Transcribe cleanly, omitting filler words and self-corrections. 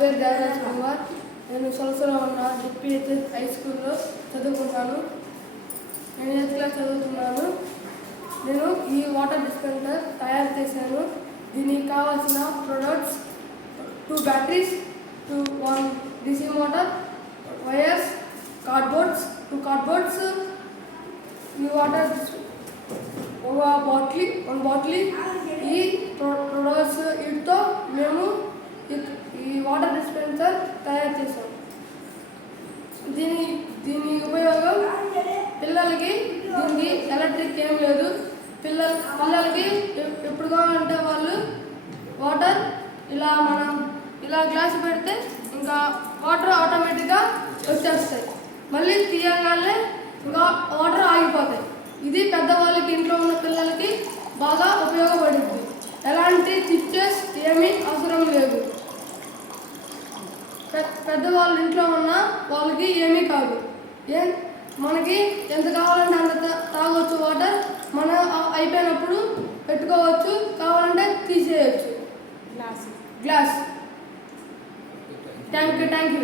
పేరు దేవరాజ్ కుమార్. నేను సంవత్సరం ఉన్న డిపిహెచ్ఎస్ హై స్కూల్లో చదువుకుంటాను. నేను 8th క్లాస్ చదువుతున్నాను. నేను ఈ వాటర్ డిస్పెన్సర్ తయారు చేశాను. దీనికి కావాల్సిన products 2 batteries, 1 DC motor, wires, cardboards, 2 cardboards, ఈ వాటర్ one బాటిల్. ఈ ప్రొడక్ట్స్ వీటితో మేము ఈ వాటర్ డిస్పెన్సర్ తయారు చేసాం. దీని ఉపయోగం పిల్లలకి, దీనికి ఎలక్ట్రిక్ ఏం లేదు. పిల్లలకి ఎప్పుడు కావాలంటే వాళ్ళు వాటర్ ఇలా గ్లాస్ పెడితే ఇంకా వాటర్ ఆటోమేటిక్గా వచ్చేస్తాయి. మళ్ళీ తీయగానే ఇంకా వాటర్ ఆగిపోతాయి. ఇది పెద్దవాళ్ళకి, ఇంట్లో ఉన్న పిల్లలకి బాగా ఉపయోగపడుతుంది. ఎలాంటి స్విచ్చెస్ ఏమీ అవసరం లేదు. పెద్దవాళ్ళు ఇంట్లో ఉన్న వాళ్ళకి ఏమీ కాదు. మనకి ఎంత కావాలంటే అంత తాగొచ్చు వాటర్. మనం అయిపోయినప్పుడు పెట్టుకోవచ్చు, కావాలంటే తీసేయచ్చు గ్లాస్. Thank you.